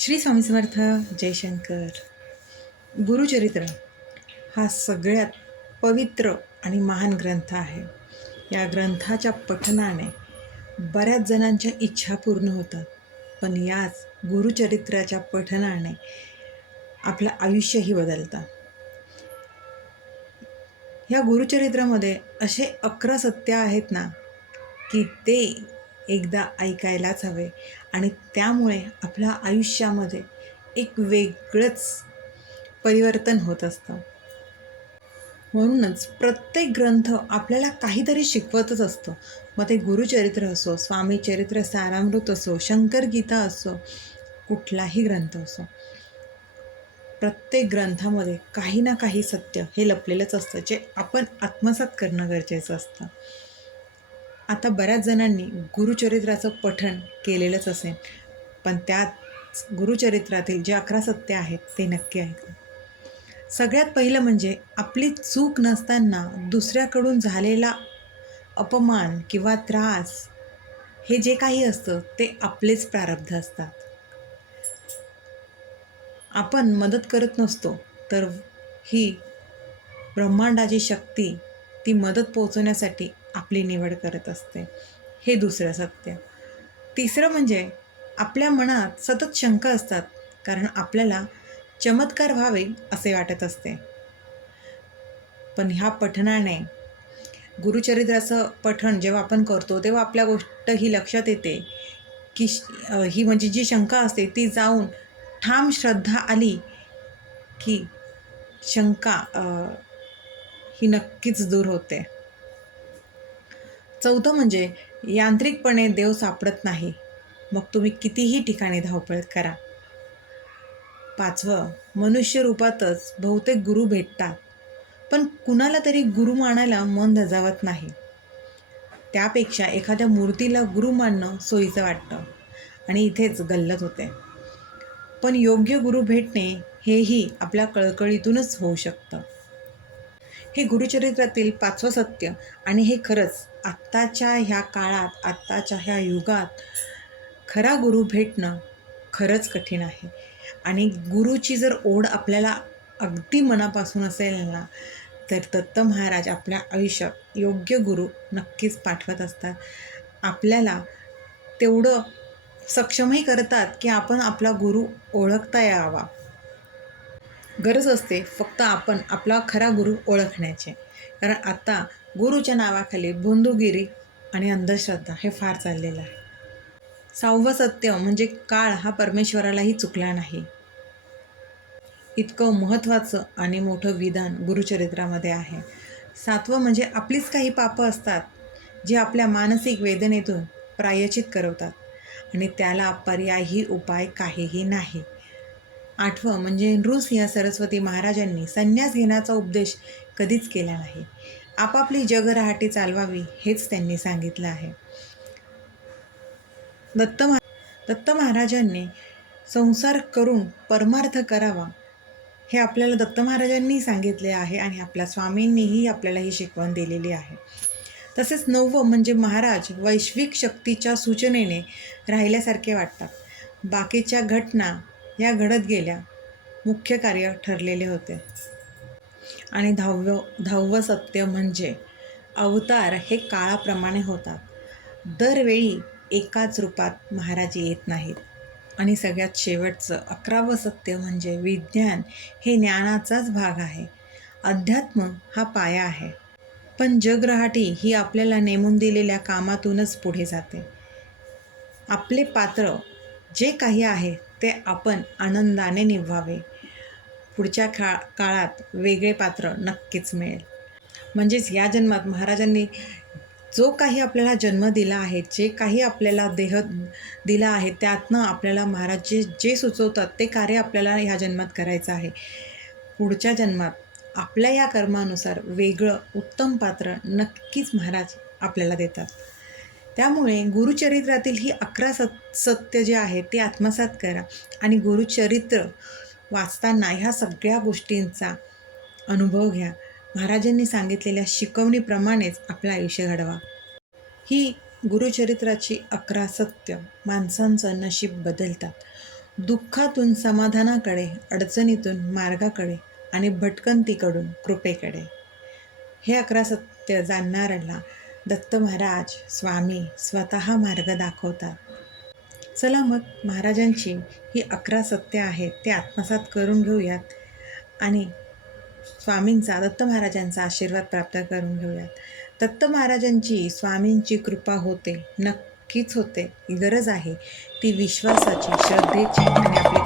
श्री स्वामी समर्थ जयशंकर गुरुचरित्र हा सगळ्यात पवित्र आणि महान ग्रंथ आहे. या ग्रंथाच्या पठनाने बऱ्याच जणांच्या इच्छा पूर्ण होतात पण याच गुरुचरित्राच्या पठनाने आपलं आयुष्यही बदलतं. ह्या गुरुचरित्रामध्ये असे अकरा सत्य आहेत ना की ते एकदा ऐकायलाच हवे. आणि त्यामुळे आपल्या आयुष्यामध्ये एक वेगळंच परिवर्तन होत असतं. म्हणूनच प्रत्येक ग्रंथ आपल्याला काहीतरी शिकवतच असतं. मग ते गुरुचरित्र असो स्वामीचरित्र सारामृत असो शंकर गीता असो कुठलाही ग्रंथ असो प्रत्येक ग्रंथामध्ये काही ना काही सत्य हे लपलेलंच असतं जे आपण आत्मसात करणं गरजेचं असतं. आता बऱ्याच जणांनी गुरुचरित्राचं पठण केलेलंच असेल. पण त्यात गुरुचरित्रातील जे अकरा सत्य आहेत ते नक्की ऐका सगळ्यात पहिलं म्हणजे आपली चूक नसताना दुसऱ्याकडून झालेला अपमान किंवा त्रास हे जे काही असतं ते आपलेच प्रारब्ध असतात. आपण मदत करत नसतो तर ही ब्रह्मांडाची शक्ती ती मदत पोहोचवण्यासाठी आपली निवड करत असते. हे दुसरं सत्य. तिसरं म्हणजे आपल्या मनात सतत शंका असतात कारण आपल्याला चमत्कार व्हावे असे वाटत असते. पण ह्या पठणाने गुरुचरित्राचं पठण जेव्हा आपण करतो तेव्हा आपल्या गोष्ट ही लक्षात येते की श- ही म्हणजे जी शंका असते ती जाऊन ठाम श्रद्धा आली की शंका ही नक्कीच दूर होते. चौथं म्हणजे यांत्रिकपणे देव सापडत नाही. मग तुम्ही कितीही ठिकाणी धावपळ करा. पाचवं मनुष्य रूपातच बहुतेक गुरु भेटतात पण कुणाला तरी गुरु मानायला मन धजावत नाही. त्यापेक्षा एखाद्या मूर्तीला गुरु मानणं सोयीचं वाटतं आणि इथेच गल्लत होते. पण योग्य गुरु भेटणे हेही आपल्या कळकळीतूनच होऊ शकतं. हे गुरुचरित्रातील पाचवं सत्य आणि हे खरंच आत्ताच्या ह्या काळात आत्ताच्या ह्या युगात खरा गुरु भेटणं खरंच कठीण आहे. आणि गुरुची जर ओढ आपल्याला अगदी मनापासून असेल ना तर दत्त महाराज आपल्या आयुष्यात योग्य गुरु नक्कीच पाठवत असतात. आपल्याला तेवढं सक्षमही करतात की आपण आपला गुरु ओळखता यावा. गरज असते फक्त आपण आपला खरा गुरु ओळखण्याचे. कारण आता गुरुच्या नावाखाली भोंदूगिरी आणि अंधश्रद्धा हे फार चाललेलं आहे. सहावं सत्य म्हणजे काळ हा परमेश्वरालाही चुकला नाही. इतकं महत्त्वाचं आणि मोठं विधान गुरुचरित्रामध्ये आहे. सातवं म्हणजे आपलीच काही पापं असतात जी आपल्या मानसिक वेदनेतून प्रायचित करवतात आणि त्याला पर्यायी उपाय काहीही नाही. आठवं म्हणजे नृसिंह सरस्वती महाराजांनी संन्यास घेण्याचा उपदेश कधीच केला नाही. आपापली जगरहाटी चालवावी हेच त्यांनी सांगितलं आहे. दत्त महा दत्त महाराजांनी संसार करून परमार्थ करावा हे आपल्याला दत्त महाराजांनी सांगितले आहे आणि आपल्या स्वामींनीही आपल्याला ही शिकवण दिलेली आहे. तसेच नववं म्हणजे महाराज वैश्विक शक्तीच्या सूचनेने राहिल्यासारखे वाटतात. बाकीच्या घटना या घडत गेल्या मुख्य कार्य ठरलेले होते. आणि दहावं दहावं सत्य म्हणजे अवतार हे काळाप्रमाणे होतात. दरवेळी एकाच रूपात महाराज येत नाहीत. आणि सगळ्यात शेवटचं अकरावं सत्य म्हणजे विज्ञान हे ज्ञानाचाच भाग आहे. अध्यात्म हा पाया आहे. पण जगरहाटी ही आपल्याला नेमून दिलेल्या कामातूनच पुढे जाते. आपले पात्र जे काही आहे ते आपण आनंदाने निभावे. पुढच्या खा काळात वेगळे पात्र नक्कीच मिळेल. म्हणजेच या जन्मात महाराजांनी जो काही आपल्याला जन्म दिला आहे जे काही आपल्याला देह दिला आहे त्यातनं आपल्याला महाराज जे जे सुचवतात ते कार्य आपल्याला ह्या जन्मात करायचं आहे. पुढच्या जन्मात आपल्या या कर्मानुसार वेगळं उत्तम पात्र नक्कीच महाराज आपल्याला देतात. त्यामुळे गुरुचरित्रातील ही अकरा सत सत्य जे आहे ते आत्मसात करा. आणि गुरुचरित्र वाचताना ह्या सगळ्या गोष्टींचा अनुभव घ्या. महाराजांनी सांगितलेल्या शिकवणीप्रमाणेच आपलं आयुष्य घडवा. ही गुरुचरित्राची अकरा सत्य माणसांचं नशीब बदलतात. दुःखातून समाधानाकडे अडचणीतून मार्गाकडे आणि भटकंतीकडून कृपेकडे. हे अकरा सत्य जाणणाऱ्याला दत्त महाराज स्वामी स्वतः मार्ग दाखवतात. चला मग महाराजांची ही अकरा सत्य आहेत ते आत्मसात करून घेऊयात आणि स्वामींचा दत्त महाराजांचा आशीर्वाद प्राप्त करून घेऊयात. दत्त महाराजांची स्वामींची कृपा होते नक्कीच होते गरज आहे. ती विश्वासाची श्रद्धेची आणि